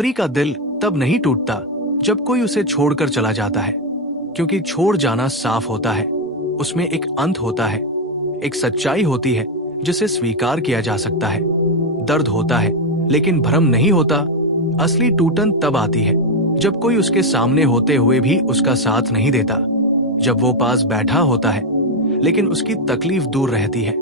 स्त्री का दिल तब नहीं टूटता जब कोई उसे छोड़कर चला जाता है, क्योंकि छोड़ जाना साफ होता है, उसमें एक अंत होता है, एक सच्चाई होती है जिसे स्वीकार किया जा सकता है। दर्द होता है लेकिन भ्रम नहीं होता। असली टूटन तब आती है जब कोई उसके सामने होते हुए भी उसका साथ नहीं देता, जब वो पास बैठा होता है लेकिन उसकी तकलीफ दूर रहती है,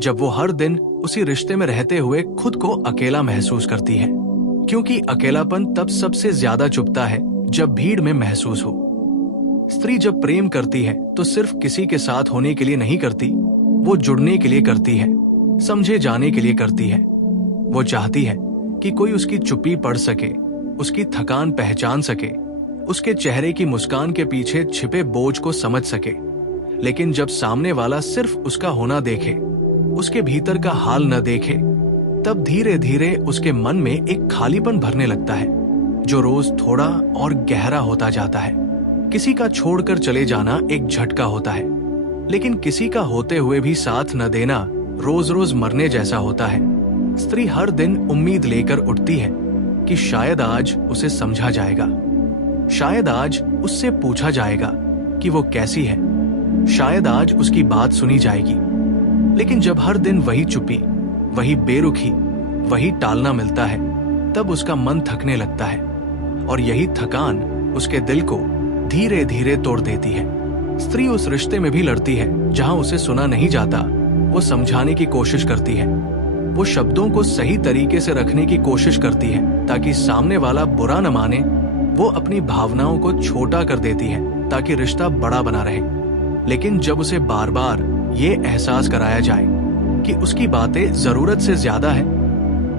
जब वो हर दिन उसी रिश्ते में रहते हुए खुद को अकेला महसूस करती है, क्योंकि अकेलापन तब सबसे ज्यादा चुभता है जब भीड़ में महसूस हो। स्त्री जब प्रेम करती है तो सिर्फ किसी के साथ होने के लिए नहीं करती, वो जुड़ने के लिए करती है, समझे जाने के लिए करती है। वो चाहती है कि कोई उसकी चुप्पी पढ़ सके, उसकी थकान पहचान सके, उसके चेहरे की मुस्कान के पीछे छिपे बोझ को समझ सके। लेकिन जब सामने वाला सिर्फ उसका होना देखे, उसके भीतर का हाल न देखे, तब धीरे धीरे उसके मन में एक खालीपन भरने लगता है, जो रोज थोड़ा और गहरा होता जाता है। किसी का छोड़कर चले जाना एक झटका होता है, लेकिन किसी का होते हुए भी साथ न देना रोज रोज मरने जैसा होता है। स्त्री हर दिन उम्मीद लेकर उठती है कि शायद आज उसे समझा जाएगा, शायद आज उससे पूछा जाएगा कि वो कैसी है, शायद आज उसकी बात सुनी जाएगी। लेकिन जब हर दिन वही चुप्पी, वही बेरुखी, वही टालना मिलता है, तब उसका मन थकने लगता है, और यही थकान उसके दिल को धीरे धीरे तोड़ देती है। स्त्री उस रिश्ते में भी लड़ती है जहां उसे सुना नहीं जाता। वो समझाने की कोशिश करती है, वो शब्दों को सही तरीके से रखने की कोशिश करती है ताकि सामने वाला बुरा न माने। वो अपनी भावनाओं को छोटा कर देती है ताकि रिश्ता बड़ा बना रहे। लेकिन जब उसे बार बार ये एहसास कराया जाए कि उसकी बातें जरूरत से ज्यादा है,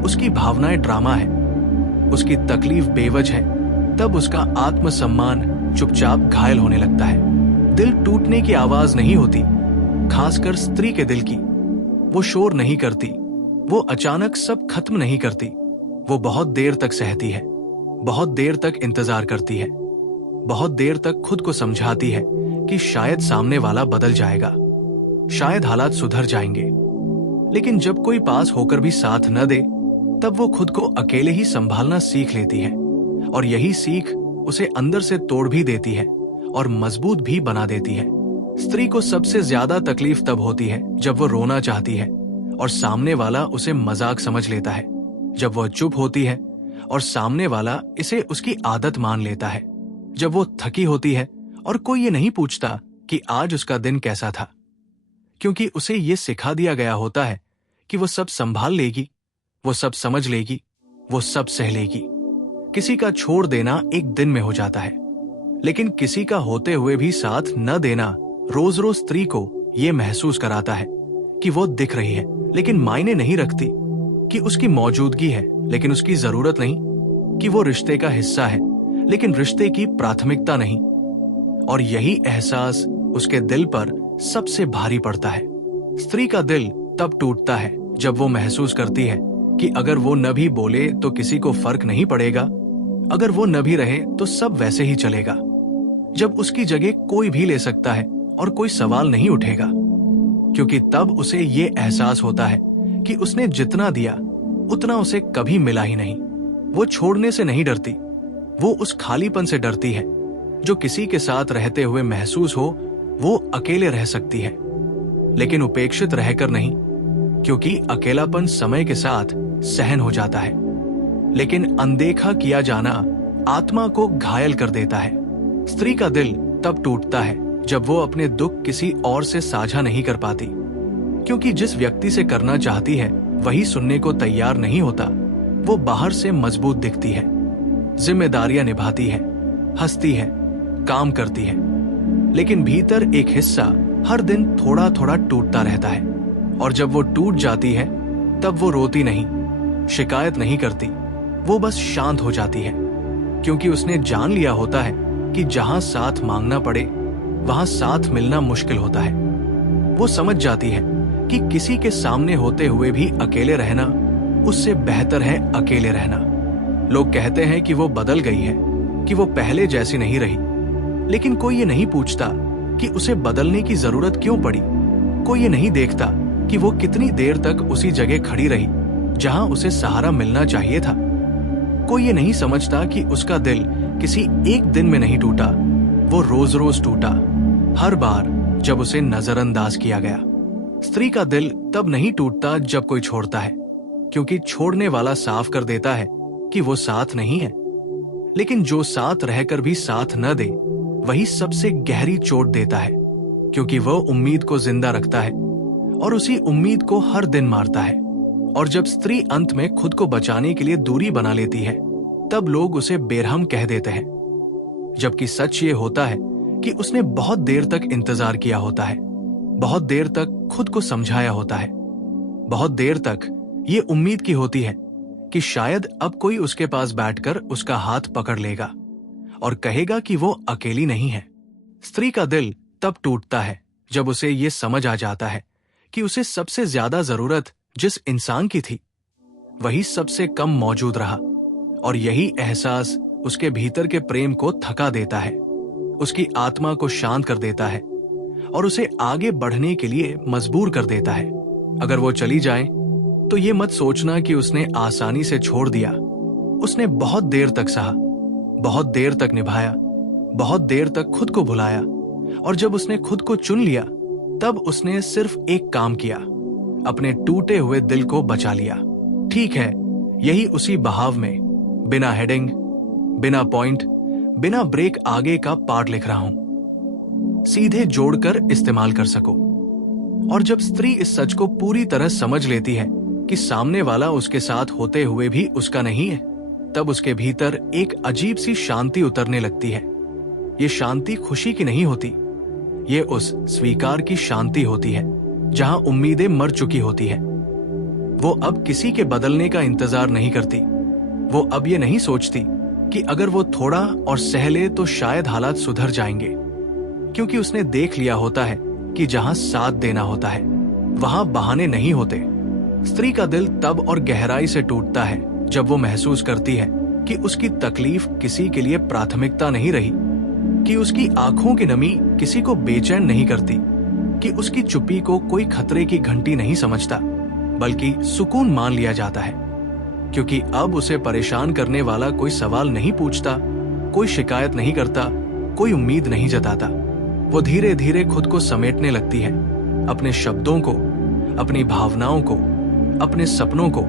उसकी भावनाएं ड्रामा है, उसकी तकलीफ बेवजह है, तब उसका आत्मसम्मान चुपचाप घायल होने लगता है। दिल टूटने की आवाज नहीं होती, खासकर स्त्री के दिल की। वो शोर नहीं करती, वो अचानक सब खत्म नहीं करती। वो बहुत देर तक सहती है, बहुत देर तक इंतजार करती है, बहुत देर तक खुद को समझाती है कि शायद सामने वाला बदल जाएगा, शायद हालात सुधर जाएंगे। लेकिन जब कोई पास होकर भी साथ न दे, तब वो खुद को अकेले ही संभालना सीख लेती है, और यही सीख उसे अंदर से तोड़ भी देती है और मजबूत भी बना देती है। स्त्री को सबसे ज्यादा तकलीफ तब होती है जब वो रोना चाहती है और सामने वाला उसे मजाक समझ लेता है, जब वो चुप होती है और सामने वाला इसे उसकी आदत मान लेता है, जब वो थकी होती है और कोई ये नहीं पूछता कि आज उसका दिन कैसा था, क्योंकि उसे ये सिखा दिया गया होता है कि वो सब संभाल लेगी, वो सब समझ लेगी, वो सब सह लेगी। किसी का छोड़ देना एक दिन में हो जाता है, लेकिन किसी का होते हुए भी साथ न देना रोज रोज स्त्री को ये महसूस कराता है कि वो दिख रही है लेकिन मायने नहीं रखती, कि उसकी मौजूदगी है लेकिन उसकी जरूरत नहीं, कि वो रिश्ते का हिस्सा है लेकिन रिश्ते की प्राथमिकता नहीं। और यही एहसास उसके दिल पर सबसे भारी पड़ता है। स्त्री का दिल तब टूटता है जब वो महसूस करती है कि अगर वो न भी बोले तो किसी को फर्क नहीं पड़ेगा, अगर वो न भी रहे तो सब वैसे ही चलेगा, जब उसकी जगह कोई भी ले सकता है और कोई सवाल नहीं उठेगा, क्योंकि तब उसे ये एहसास होता है कि उसने जितना दिया उतना उसे कभी मिला ही नहीं। वो छोड़ने से नहीं डरती, वो उस खालीपन से डरती है जो किसी के साथ रहते हुए महसूस हो। वो अकेले रह सकती है लेकिन उपेक्षित रहकर नहीं, क्योंकि अकेलापन समय के साथ सहन हो जाता है, लेकिन अनदेखा किया जाना आत्मा को घायल कर देता है। स्त्री का दिल तब टूटता है जब वो अपने दुख किसी और से साझा नहीं कर पाती, क्योंकि जिस व्यक्ति से करना चाहती है वही सुनने को तैयार नहीं होता। वो बाहर से मजबूत दिखती है, जिम्मेदारियां निभाती है, हंसती है, काम करती है, लेकिन भीतर एक हिस्सा हर दिन थोड़ा थोड़ा टूटता रहता है। और जब वो टूट जाती है तब वो रोती नहीं, शिकायत नहीं करती, वो बस शांत हो जाती है, क्योंकि उसने जान लिया होता है कि जहां साथ मांगना पड़े वहां साथ मिलना मुश्किल होता है। वो समझ जाती है कि किसी के सामने होते हुए भी अकेले रहना उससे बेहतर है अकेले रहना। लोग कहते हैं कि वो बदल गई है, कि वो पहले जैसी नहीं रही, लेकिन कोई ये नहीं पूछता कि उसे बदलने की जरूरत क्यों पड़ी। कोई ये नहीं देखता कि वो कितनी देर तक उसी जगह खड़ी रही जहां उसे सहारा मिलना चाहिए था। कोई ये नहीं समझता कि उसका दिल किसी एक दिन में नहीं टूटा, वो रोज रोज टूटा, हर बार जब उसे नजरअंदाज किया गया। स्त्री का दिल तब नहीं टूटता जब कोई छोड़ता है, क्योंकि छोड़ने वाला साफ कर देता है कि वो साथ नहीं है। लेकिन जो साथ रहकर भी साथ न दे, वही सबसे गहरी चोट देता है, क्योंकि वह उम्मीद को जिंदा रखता है और उसी उम्मीद को हर दिन मारता है। और जब स्त्री अंत में खुद को बचाने के लिए दूरी बना लेती है, तब लोग उसे बेरहम कह देते हैं, जबकि सच ये होता है कि उसने बहुत देर तक इंतजार किया होता है, बहुत देर तक खुद को समझाया होता है, बहुत देर तक ये उम्मीद की होती है कि शायद अब कोई उसके पास बैठकर उसका हाथ पकड़ लेगा और कहेगा कि वो अकेली नहीं है। स्त्री का दिल तब टूटता है जब उसे ये समझ आ जाता है कि उसे सबसे ज्यादा जरूरत जिस इंसान की थी, वही सबसे कम मौजूद रहा, और यही एहसास उसके भीतर के प्रेम को थका देता है, उसकी आत्मा को शांत कर देता है और उसे आगे बढ़ने के लिए मजबूर कर देता है। अगर वो चली जाए तो ये मत सोचना कि उसने आसानी से छोड़ दिया। उसने बहुत देर तक सहा, बहुत देर तक निभाया, बहुत देर तक खुद को भुलाया, और जब उसने खुद को चुन लिया, तब उसने सिर्फ एक काम किया, अपने टूटे हुए दिल को बचा लिया। ठीक है, यही उसी बहाव में, बिना हेडिंग, बिना पॉइंट, बिना ब्रेक आगे का पार्ट लिख रहा हूं, सीधे जोड़कर इस्तेमाल कर सको। और जब स्त्री इस सच को पूरी तरह समझ लेती है कि सामने वाला उसके साथ होते हुए भी उसका नहीं है, तब उसके भीतर एक अजीब सी शांति उतरने लगती है। ये शांति खुशी की नहीं होती, ये उस स्वीकार की शांति होती है जहां उम्मीदें मर चुकी होती है। वो अब किसी के बदलने का इंतजार नहीं करती। वो अब ये नहीं सोचती कि अगर वो थोड़ा और सह ले तो शायद हालात सुधर जाएंगे, क्योंकि उसने देख लिया होता है कि जहां साथ देना होता है, वहां बहाने नहीं होते। स्त्री का दिल तब और गहराई से टूटता है जब वो महसूस करती है कि उसकी तकलीफ किसी के लिए प्राथमिकता नहीं रही, कि उसकी आंखों की नमी किसी को बेचैन नहीं करती, कि उसकी चुप्पी को कोई खतरे की घंटी नहीं समझता, बल्कि सुकून मान लिया जाता है, क्योंकि अब उसे परेशान करने वाला कोई सवाल नहीं पूछता, कोई शिकायत नहीं करता, कोई उम्मीद नहीं जताता। वो धीरे धीरे खुद को समेटने लगती है, अपने शब्दों को, अपनी भावनाओं को, अपने सपनों को,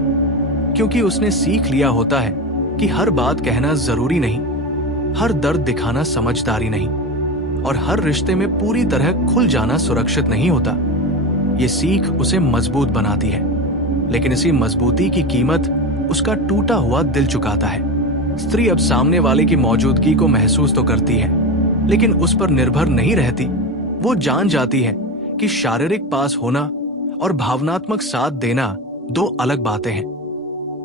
क्योंकि उसने सीख लिया होता है कि हर बात कहना जरूरी नहीं, हर दर्द दिखाना समझदारी नहीं, और हर रिश्ते में पूरी तरह खुल जाना सुरक्षित नहीं होता। ये सीख उसे मजबूत बनाती है, लेकिन इसी मजबूती की कीमत उसका टूटा हुआ दिल चुकाता है। स्त्री अब सामने वाले की मौजूदगी को महसूस तो करती है, लेकिन उस पर निर्भर नहीं रहती। वो जान जाती है कि शारीरिक पास होना और भावनात्मक साथ देना दो अलग बातें हैं,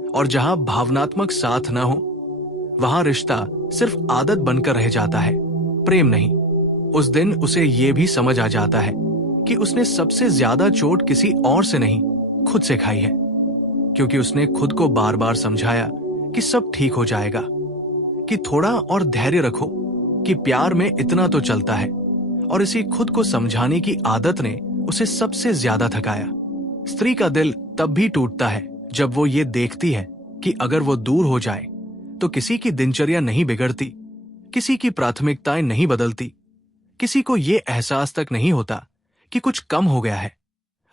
और जहां भावनात्मक साथ न हो, वहां रिश्ता सिर्फ आदत बनकर रह जाता है, प्रेम नहीं। उस दिन उसे ये भी समझ आ जाता है कि उसने सबसे ज्यादा चोट किसी और से नहीं, खुद से खाई है, क्योंकि उसने खुद को बार बार समझाया कि सब ठीक हो जाएगा, कि थोड़ा और धैर्य रखो, कि प्यार में इतना तो चलता है। और इसी खुद को समझाने की आदत ने उसे सबसे ज्यादा थकाया। स्त्री का दिल तब भी टूटता है जब वो ये देखती है कि अगर वो दूर हो जाए तो किसी की दिनचर्या नहीं बिगड़ती, किसी की प्राथमिकताएं नहीं बदलती, किसी को ये एहसास तक नहीं होता कि कुछ कम हो गया है।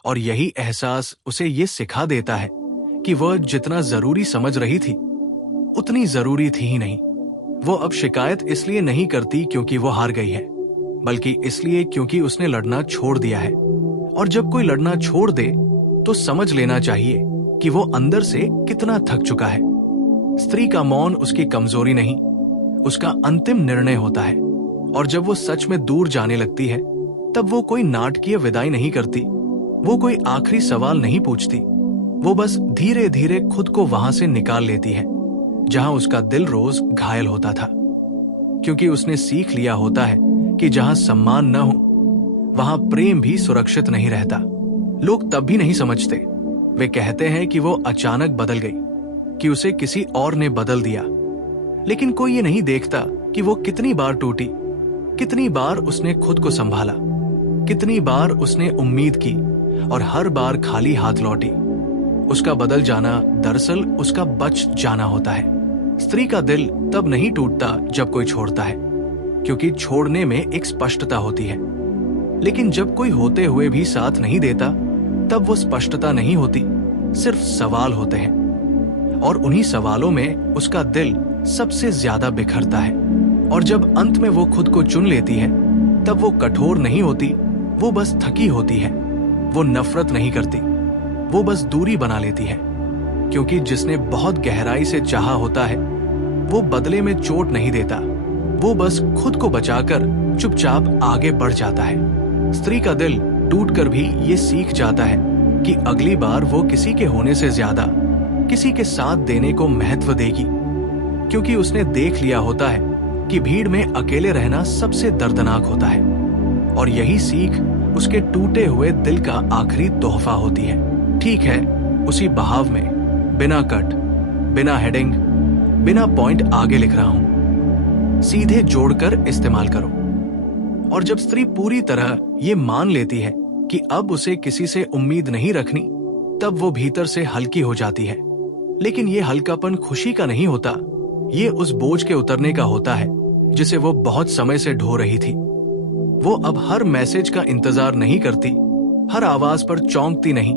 और यही एहसास उसे ये सिखा देता है कि वह जितना जरूरी समझ रही थी, उतनी जरूरी थी ही नहीं। वो अब शिकायत इसलिए नहीं करती क्योंकि वो हार गई है, बल्कि इसलिए क्योंकि उसने लड़ना छोड़ दिया है। और जब कोई लड़ना छोड़ दे तो समझ लेना चाहिए कि वो अंदर से कितना थक चुका है। स्त्री का मौन उसकी कमजोरी नहीं, उसका अंतिम निर्णय होता है। और जब वो सच में दूर जाने लगती है, तब वो कोई नाटकीय विदाई नहीं करती, वो कोई आखिरी सवाल नहीं पूछती। वो बस धीरे धीरे खुद को वहां से निकाल लेती है जहां उसका दिल रोज घायल होता था, क्योंकि उसने सीख लिया होता है कि जहां सम्मान न हो, वहां प्रेम भी सुरक्षित नहीं रहता। लोग तब भी नहीं समझते, वे कहते हैं कि वो अचानक बदल गई, कि उसे किसी और ने बदल दिया। लेकिन कोई ये नहीं देखता कि वो कितनी बार टूटी, कितनी बार उसने खुद को संभाला, कितनी बार उसने उम्मीद की और हर बार खाली हाथ लौटी। उसका बदल जाना दरअसल उसका बच जाना होता है। स्त्री का दिल तब नहीं टूटता जब कोई छोड़ता है, क्योंकि छोड़ने में एक स्पष्टता होती है। लेकिन जब कोई होते हुए भी साथ नहीं देता, तब वो स्पष्टता नहीं होती, सिर्फ सवाल होते हैं। और उन्हीं सवालों में उसका दिल सबसे ज्यादा बिखरता है। और जब अंत में वो खुद को चुन लेती है, तब वो कठोर नहीं होती, वो बस थकी होती है। वो नफरत नहीं करती, वो बस दूरी बना लेती है। क्योंकि जिसने बहुत गहराई से चाहा होता है, वो बदले में चोट नहीं देता, वो बस खुद को बचाकर चुपचाप आगे बढ़ जाता है। स्त्री का दिल टूटकर भी ये सीख जाता है कि अगली बार वो किसी के होने से ज्यादा किसी के साथ देने को महत्व देगी, क्योंकि उसने देख लिया होता है कि भीड़ में अकेले रहना सबसे दर्दनाक होता है। और यही सीख उसके टूटे हुए दिल का आखिरी तोहफा होती है। ठीक है, उसी बहाव में बिना कट, बिना हेडिंग, बिना पॉइंट आगे लिख रहा हूं, सीधे जोड़कर इस्तेमाल करो। और जब स्त्री पूरी तरह ये मान लेती है कि अब उसे किसी से उम्मीद नहीं रखनी, तब वो भीतर से हल्की हो जाती है। लेकिन ये हल्कापन खुशी का नहीं होता, ये उस बोझ के उतरने का होता है जिसे वो बहुत समय से ढो रही थी। वो अब हर मैसेज का इंतजार नहीं करती, हर आवाज पर चौंकती नहीं,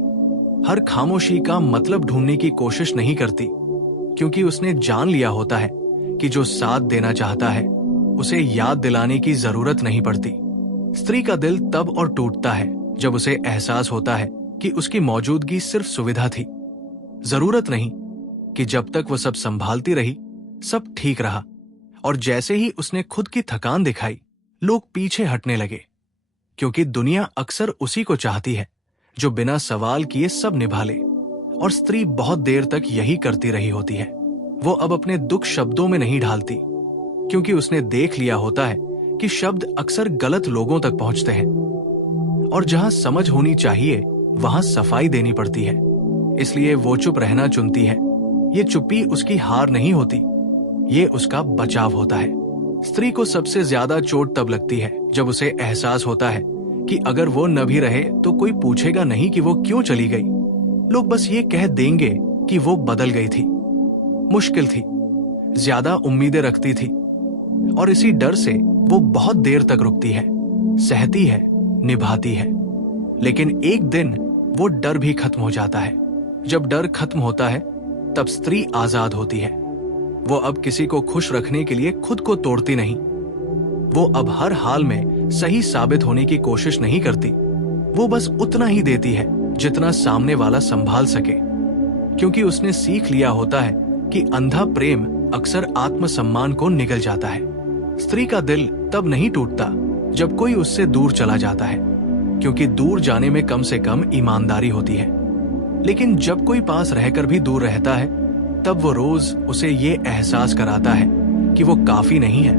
हर खामोशी का मतलब ढूंढने की कोशिश नहीं करती, क्योंकि उसने जान लिया होता है कि जो साथ देना चाहता है उसे याद दिलाने की जरूरत नहीं पड़ती। स्त्री का दिल तब और टूटता है जब उसे एहसास होता है कि उसकी मौजूदगी सिर्फ सुविधा थी, जरूरत नहीं, कि जब तक वो सब संभालती रही सब ठीक रहा। और जैसे ही उसने खुद की थकान दिखाई, लोग पीछे हटने लगे, क्योंकि दुनिया अक्सर उसी को चाहती है जो बिना सवाल किए सब निभा ले। और स्त्री बहुत देर तक यही करती रही होती है। वो अब अपने दुख शब्दों में नहीं ढालती, क्योंकि उसने देख लिया होता है कि शब्द अक्सर गलत लोगों तक पहुंचते हैं। और जहां समझ होनी चाहिए वहां सफाई देनी पड़ती है, इसलिए वो चुप रहना चुनती है। ये चुप्पी उसकी हार नहीं होती, ये उसका बचाव होता है। स्त्री को सबसे ज्यादा चोट तब लगती है जब उसे एहसास होता है कि अगर वो न भी रहे तो कोई पूछेगा नहीं कि वो क्यों चली गई। लोग बस ये कह देंगे कि वो बदल गई थी, मुश्किल थी, ज्यादा उम्मीदें रखती थी। और इसी डर से वो बहुत देर तक रुकती है, सहती है, निभाती है। लेकिन एक दिन वो डर भी खत्म हो जाता है। जब डर खत्म होता है, तब स्त्री आजाद होती है। वो अब किसी को खुश रखने के लिए खुद को तोड़ती नहीं। वो अब हर हाल में सही साबित होने की कोशिश नहीं करती। वो बस उतना ही देती है जितना सामने वाला संभाल सके, क्योंकि उसने सीख लिया होता है कि अंधा प्रेम अक्सर आत्मसम्मान को निगल जाता है। स्त्री का दिल तब नहीं टूटता जब कोई उससे दूर चला जाता है, क्योंकि दूर जाने में कम से कम ईमानदारी होती है। लेकिन जब कोई पास रहकर भी दूर रहता है, तब वो रोज उसे ये एहसास कराता है कि वो काफी नहीं है।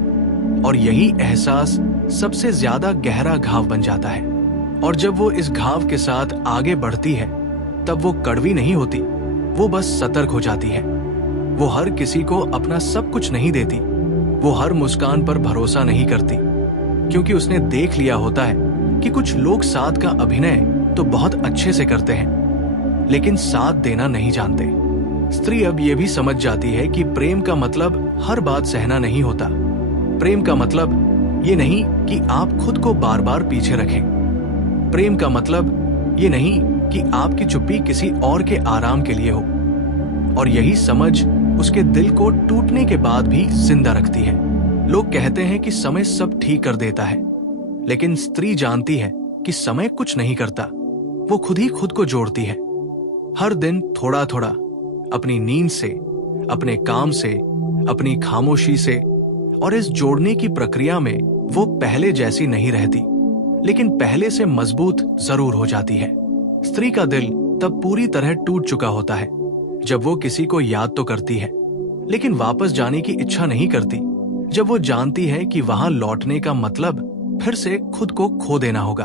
और यही एहसास सबसे ज्यादा गहरा घाव बन जाता है। और जब वो इस घाव के साथ आगे बढ़ती है, तब वो कड़वी नहीं होती, वो बस सतर्क हो जाती है। वो हर किसी को अपना सब कुछ नहीं देती, वो हर मुस्कान पर भरोसा नहीं करती, क्योंकि उसने देख लिया होता है कि कुछ लोग साथ का अभिनय तो बहुत अच्छे से करते हैं, लेकिन साथ देना नहीं जानते। स्त्री अब ये भी समझ जाती है कि प्रेम का मतलब हर बात सहना नहीं होता। प्रेम का मतलब ये नहीं कि आप खुद को बार बार पीछे रखें। प्रेम का मतलब ये नहीं कि आपकी चुप्पी किसी और के आराम के लिए हो। और यही समझ उसके दिल को टूटने के बाद भी जिंदा रखती है। लोग कहते हैं कि समय सब ठीक कर देता है, लेकिन स्त्री जानती है कि समय कुछ नहीं करता, वो खुद ही खुद को जोड़ती है। हर दिन थोड़ा थोड़ा, अपनी नींद से, अपने काम से, अपनी खामोशी से। और इस जोड़ने की प्रक्रिया में वो पहले जैसी नहीं रहती, लेकिन पहले से मजबूत जरूर हो जाती है। स्त्री का दिल तब पूरी तरह टूट चुका होता है जब वो किसी को याद तो करती है, लेकिन वापस जाने की इच्छा नहीं करती। जब वो जानती है कि वहां लौटने का मतलब फिर से खुद को खो देना होगा।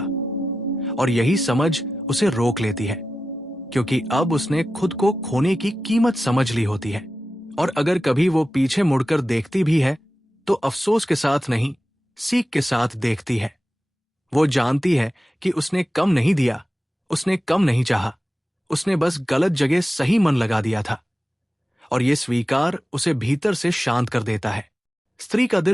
और यही समझ उसे रोक लेती है, क्योंकि अब उसने खुद को खोने की कीमत समझ ली होती है। और अगर कभी वो पीछे मुड़कर देखती भी है, तो अफसोस के साथ नहीं, सीख के साथ देखती है। वो जानती है कि उसने कम नहीं दिया, उसने कम नहीं चाहा, उसने बस गलत जगह सही मन लगा दिया था। और ये स्वीकार उसे भीतर से शांत कर देता है। स्त्री का दिल